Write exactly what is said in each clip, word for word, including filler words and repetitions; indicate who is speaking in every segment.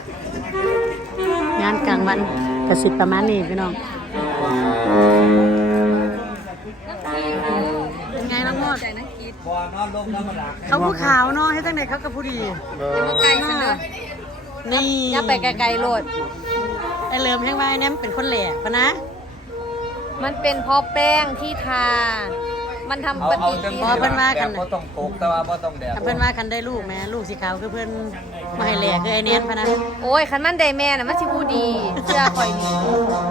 Speaker 1: งานกลางวันกระสิบประมาณนี้พี่น้องเป็นไงน้องมดเขาผู้ขาวเนาะให้ตั้งแต่เขากับผู้ดีไกลขนาดนี่อย่าไปไกลๆโลดไอเลิมแห้งไว้เนี่ยมันเป็นคนแหล่ปะนะ
Speaker 2: มันเป็นเพราะแป้งที่ทามันทำปฏิกิริยา
Speaker 1: เพิ่นว่ากัน
Speaker 3: บ่ต้องตกแต่ว่าบ่ต้องแดด
Speaker 1: เพิ่นว่ากันได้ลูกแม่ลูกสีขาวคือเพิ่นมาให้แหล่คือไอเนียนพะนะ
Speaker 2: โอ้ยคันมันได้แม่น่ะมันสิผู้ดีเชื่อข่อยนี่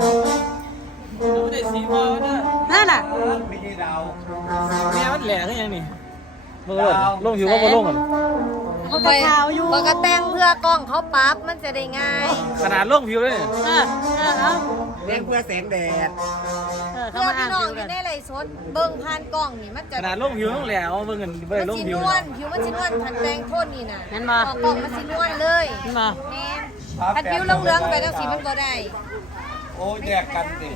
Speaker 3: ได้สีมาเด้อ
Speaker 1: นั่นน่ะ
Speaker 3: มีดาว
Speaker 4: แม่มันแหล่คือยังนี่มึงลงลงอยู่ว่าบ่ลงอ่ะ
Speaker 1: เขาก็ขาวอยู่
Speaker 2: ก็กระแต่งเพื่อกล้องเขาปั๊บมันจะได้ง่าย
Speaker 4: ขนาดลงผิวเลย
Speaker 1: เออเออเอา
Speaker 3: เลี้ยงเพื่อแสงแดด
Speaker 1: เออเขา
Speaker 2: เพื่อ
Speaker 1: มาอ่า
Speaker 2: พี่
Speaker 1: น
Speaker 2: น้อง
Speaker 1: ดู
Speaker 2: อ
Speaker 1: กั
Speaker 2: ยู่
Speaker 1: น
Speaker 2: ในไรสดเบิ่งผ่านกล้องนี่มันจะ
Speaker 4: ขนาดลงผิวต้องแหล่เอาเบิ่งกันบ่
Speaker 2: มั
Speaker 4: ได้
Speaker 2: น
Speaker 4: ลง
Speaker 2: สิ
Speaker 4: ผิ
Speaker 2: น
Speaker 4: ว
Speaker 2: วลผิวมันสินวลทันแดงโทษนี่น่ะ
Speaker 1: นั่นบ่
Speaker 2: ออกกล้องมันสินวลเลย
Speaker 1: นั่นบ่
Speaker 2: แม่พัดผิวเหลืองๆไปจังสีมันบ่ได้
Speaker 3: โอ้แยกกันสิ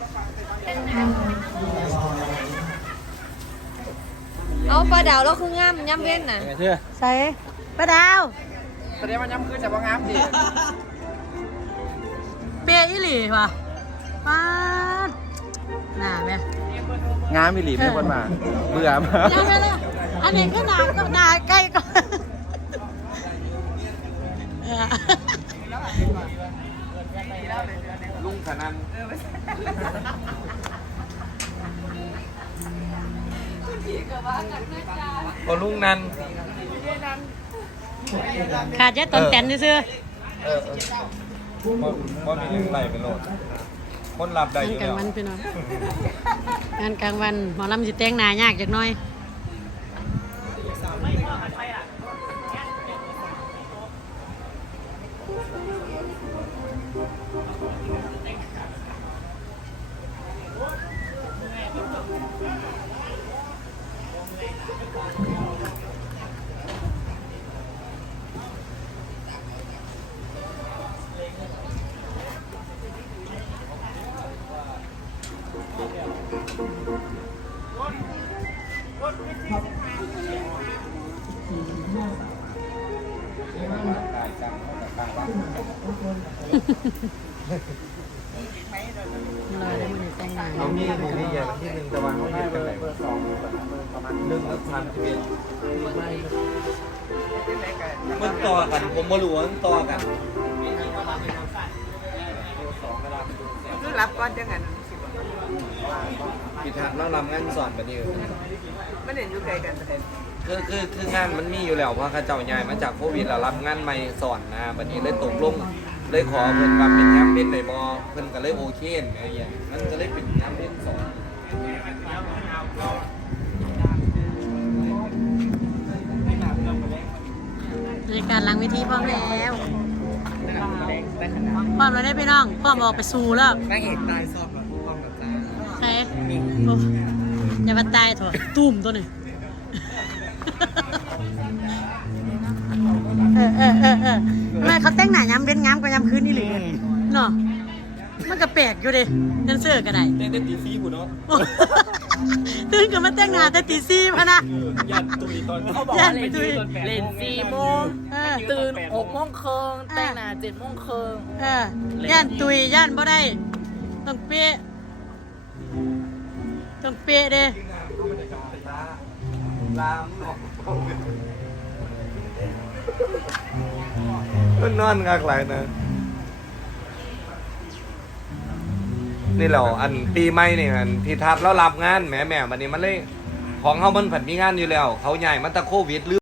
Speaker 2: เอาปลาดาวแล้วคืองามย่ำเว้นน่ะ
Speaker 4: เด้อ
Speaker 1: ใส่ป้าดาว
Speaker 3: แสดงว่าย้ำคือจะบ่งามสิ
Speaker 1: เปียอีหลีว่ะป้าดหน้าแม่
Speaker 3: งามอีหลีมีคนมาเบื่อมา
Speaker 1: ยังไงล่ะอันนี้ก็หนาก็หนาใกล้ก็เออ
Speaker 3: ลุงขนันก็ลุงนัน
Speaker 1: ขาดแค่ตอนแตนซื่อ
Speaker 3: เออบ่บ่มีเรื่องไหลไปโลดคนหลับได้อง
Speaker 1: าน
Speaker 3: ยู่
Speaker 1: กลา
Speaker 3: แล้
Speaker 1: ง
Speaker 3: ว
Speaker 1: วันพี่น้องงานกลางวันหมอลำสิแต่งหน้ายากจักหน่อยรอได้มื้อนี้แต่งหน้า
Speaker 3: เอามีดนี่ใหญ่ที่หนึ่งตะวันเขาเห็นกันไหนเบอร์สองประมาณหนึ่งแล้วพันสิบเอ็ดมันต่อกันผมบ่รู้ว่ามันต่อกันคือรับก่อนจังงั้นปิดทางแล้วรำงานสอนแบบนี้มันเห็นอยู่ไกลกันประเด็นคือคือคืองานมันมีอยู่แล้วเพราะข้าเจ้าใหญ่มาจากโควิดแล้วรับงานใหม่สอนนะบัดนี้เลยตกลงเลยขอเพิ่นว่าเป็นย้ำเป็นได้บ่เพิ่นก็เลยโอเคอะไรอย่างเงี้ยมันก็เลยเป็นย้ำเป็นสอน
Speaker 1: บรรยากาศหลังเวทีพร้อมแล้วพร้อมแล้วได้พี่น้องพร้อมออกไปสู่แล้ว
Speaker 3: นางเอกตายซอบแล้วพร้อมกับจ้า
Speaker 1: ใช่โอ้อย่ามาตายเถอะตุ่มตัวนี้เออเออเออเออทำไมเขาแต่งหน้าย้ำเว้นย้ำกว่าย้ำคืนนี่หรือเนาะมันก็แปลกอยู่ดิแดนเซอร์ก็ได้
Speaker 4: เต้นตีซีพุ่นเนาะ
Speaker 1: ตื่นกันมาแต่งหน้าแต่ตีสี่พะนะ
Speaker 4: ยันตุยตอนเขาบอก
Speaker 1: ยั
Speaker 4: ว่าน เล่น
Speaker 1: ตุย
Speaker 4: เล่นสี่โมง
Speaker 1: เออ
Speaker 4: ตื่นหกโมงครึ่งแต่งหน้าเจ็ดโมงครึ่ง
Speaker 1: เออย่านตุยย่านบ่ได้ต้องเป๊ะต้องเป๊ะเด้
Speaker 3: ลามมันนอนกากหลายนะนี่เราอันปีใหม่นี่อันที่ทับแล้วรับงานแหมแหมวันนี้มันเลยของเขามันผัดมีงานอยู่แล้ว เขาใหญ่มันตะโควิด